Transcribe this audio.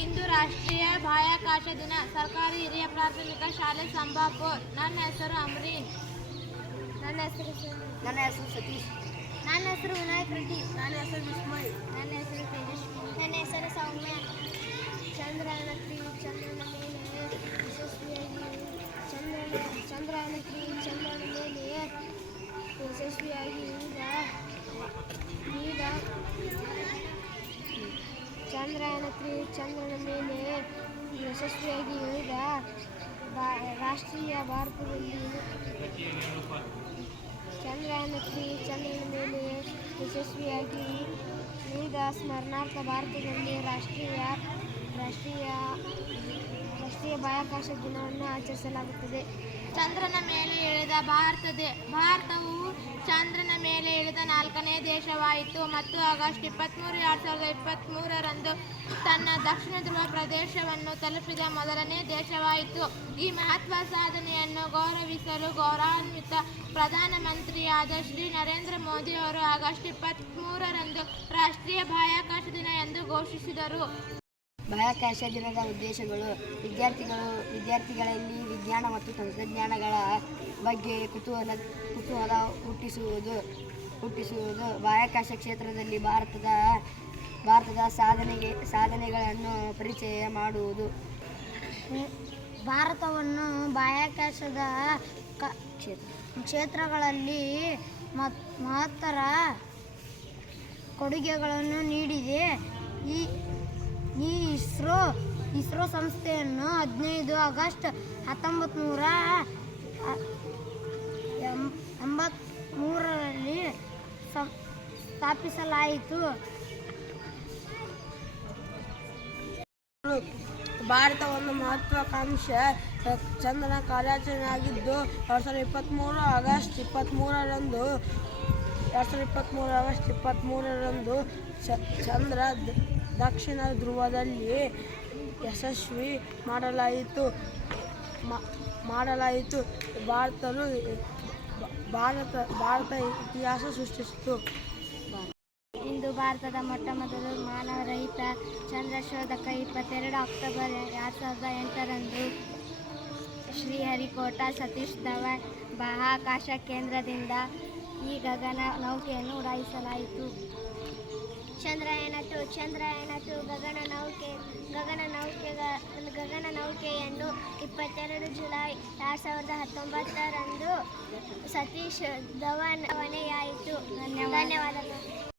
ಇಂದು ರಾಷ್ಟ್ರೀಯ ಬಾಹ್ಯಾಕಾಶ ದಿನ. ಸರ್ಕಾರಿ ಹಿರಿಯ ಪ್ರಾಥಮಿಕ ಶಾಲೆ ಸಂಬಾಪುರ್. ನನ್ನ ಹೆಸರು ಅಮ್ರೀನ್. ನನ್ನ ಹೆಸರು ಸತೀಶ್. ನನ್ನ ಹೆಸರು ವಿನಾಯಕ್ ರೆಡ್ಡಿ. ನನ್ನ ಹೆಸರು ವಿಸ್ಮಯ್. ನನ್ನ ಹೆಸರು ತೇಜಸ್ವಿ. ನನ್ನ ಹೆಸರು ಸೌಮ್ಯ. ಚಂದ್ರನ ಮೇಲೆ ಯಶಸ್ವಿಯಾಗಿ ಚಂದ್ರನ ಮೇಲೆ ಯಶಸ್ವಿಯಾಗಿ ಚಂದ್ರನ ಮೇಲೆ ಯಶಸ್ವಿಯಾಗಿ ಇಳಿದ ರಾಷ್ಟ್ರೀಯ ಭಾರತದಲ್ಲಿ ಚಂದ್ರನ ಮೇಲೆ ಯಶಸ್ವಿಯಾಗಿ ಇಳಿದ ಸ್ಮರಣಾರ್ಥ ಭಾರತದಲ್ಲಿ ರಾಷ್ಟ್ರೀಯ ಬಾಹ್ಯಾಕಾಶ ದಿನವನ್ನು ಆಚರಿಸಲಾಗುತ್ತದೆ. ಚಂದ್ರನ ಮೇಲೆ ಇಳಿದ ಭಾರತವು ಚಂದ್ರನ ಮೇಲೆ ಇಳಿದ 4ನೇ ದೇಶವಾಯಿತು ಮತ್ತು ಆಗಸ್ಟ್ 23, 2023ರಂದು ತನ್ನ ದಕ್ಷಿಣ ಧ್ರುವ ಪ್ರದೇಶವನ್ನು ತಲುಪಿದ ಮೊದಲನೇ ದೇಶವಾಯಿತು. ಈ ಮಹತ್ವ ಸಾಧನೆಯನ್ನು ಗೌರವಿಸಲು ಗೌರವಾನ್ವಿತ ಪ್ರಧಾನಮಂತ್ರಿಯಾದ ಶ್ರೀ ನರೇಂದ್ರ ಮೋದಿ ಅವರು ಆಗಸ್ಟ್ 23ರಂದು ರಾಷ್ಟ್ರೀಯ ಬಾಹ್ಯಾಕಾಶ ದಿನ ಎಂದು ಘೋಷಿಸಿದರು. ಬಾಹ್ಯಾಕಾಶ ದಿನದ ಉದ್ದೇಶಗಳು: ವಿದ್ಯಾರ್ಥಿಗಳಲ್ಲಿ ವಿಜ್ಞಾನ ಮತ್ತು ತಂತ್ರಜ್ಞಾನಗಳ ಬಗ್ಗೆ ಕುತೂಹಲ ಹುಟ್ಟಿಸುವುದು. ಬಾಹ್ಯಾಕಾಶ ಕ್ಷೇತ್ರದಲ್ಲಿ ಭಾರತದ ಸಾಧನೆಗಳನ್ನು ಪರಿಚಯ ಮಾಡುವುದು. ಭಾರತವನ್ನು ಬಾಹ್ಯಾಕಾಶದ ಕ್ಷೇತ್ರಗಳಲ್ಲಿ ಮಹತ್ತರ ಕೊಡುಗೆಗಳನ್ನು ನೀಡಿದೆ. ಈ ಇಸ್ರೋ ಸಂಸ್ಥೆಯನ್ನು 15 ಆಗಸ್ಟ್ 1983ರಲ್ಲಿ ಸ್ಥಾಪಿಸಲಾಯಿತು. ಭಾರತ ಒಂದು ಮಹತ್ವಾಕಾಂಕ್ಷೆ ಚಂದ್ರನ ಕಾರ್ಯಾಚರಣೆಯಾಗಿದ್ದು 2023 ಆಗಸ್ಟ್ 23ರಂದು ಚಂದ್ರ ದಕ್ಷಿಣ ಧ್ರುವದಲ್ಲಿ ಯಶಸ್ವಿ ಮಾಡಲಾಯಿತು. ಭಾರತ ಇತಿಹಾಸ ಸೃಷ್ಟಿಸಿತು. ಇಂದು ಭಾರತದ ಮೊಟ್ಟಮೊದಲ ಮಾನವರಹಿತ ಚಂದ್ರಶೋಧಕ 22 ಅಕ್ಟೋಬರ್ 2008ರಂದು ಶ್ರೀಹರಿಕೋಟಾ ಸತೀಶ್ ಧವನ್ ಬಾಹ್ಯಾಕಾಶ ಕೇಂದ್ರದಿಂದ ಈ ಗಗನ ನೌಕೆಯನ್ನು ಉಡಾಯಿಸಲಾಯಿತು. ಚಂದ್ರಯಾನ 2 ಗಗನ ನೌಕೆಯನ್ನು 22 ಜುಲೈ 2019ರಂದು ಸತೀಶ್ ಧವನ್ ಹೊಣೆಯಾಯಿತು. ಧನ್ಯವಾದಗಳು.